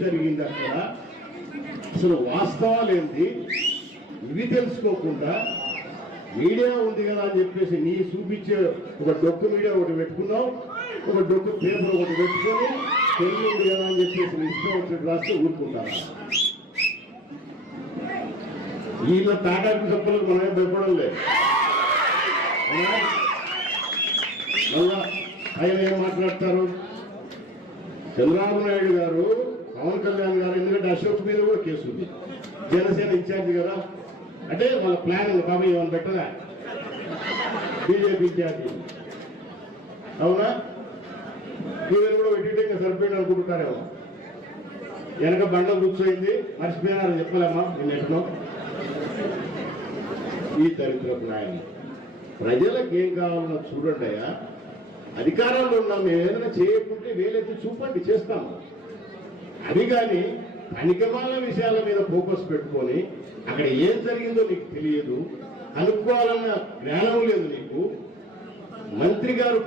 జరిగింది అక్కడ? అసలు వాస్తవాలు ఏంటి? ఇవి తెలుసుకోకుండా మీడియా ఉంది కదా అని చెప్పేసి నీ చూపించే ఒక డొక్కు మీడియా ఒకటి పెట్టుకున్నావు ఒక డొక్కు పేపర్ ఒకటి పెట్టుకొని తెలుగు ఉంది కదా అని చెప్పేసి నీ ఇష్టం వచ్చిన రాస్తే ఊరుకుంటారా వీళ్ళ తాటాకు చెప్పలకు మనమే భయపడం లేదు మళ్ళా ఆయన ఏం మాట్లాడతారు? చంద్రబాబు నాయుడు గారు పవన్ కళ్యాణ్ గారు ఎందుకంటే అశోక్ మీద కూడా కేసు ఉంది. జనసేన ఇన్ఛార్జ్ కదా. అంటే వాళ్ళ ప్లాన్ ఉంది బాబు ఏమైనా పెట్టదా బీజేపీ ఇన్ఛార్జ్. అవునా? మీరు కూడా పెట్టింటే ఇంకా సరిపోయింది అనుకుంటున్నారేమో. వెనక బండ కూర్చోయింది మర్చిపోయినారని చెప్పలేమా? నేను ఎక్కడో ఈ దరిద్రపు నాయన ప్రజలకు ఏం కావాలన్నా చూడండి అయ్యా. అధికారంలో ఉన్నాం మేము ఏదైనా చేయకుంటే వేలైతే చూపండి చేస్తాము అది కానీ పనికిమాల విషయాల మీద ఫోకస్ పెట్టుకొని అక్కడ ఏం జరిగిందో నీకు తెలియదు అనుకోవాలన్న జ్ఞానం లేదు నీకు. మంత్రి గారు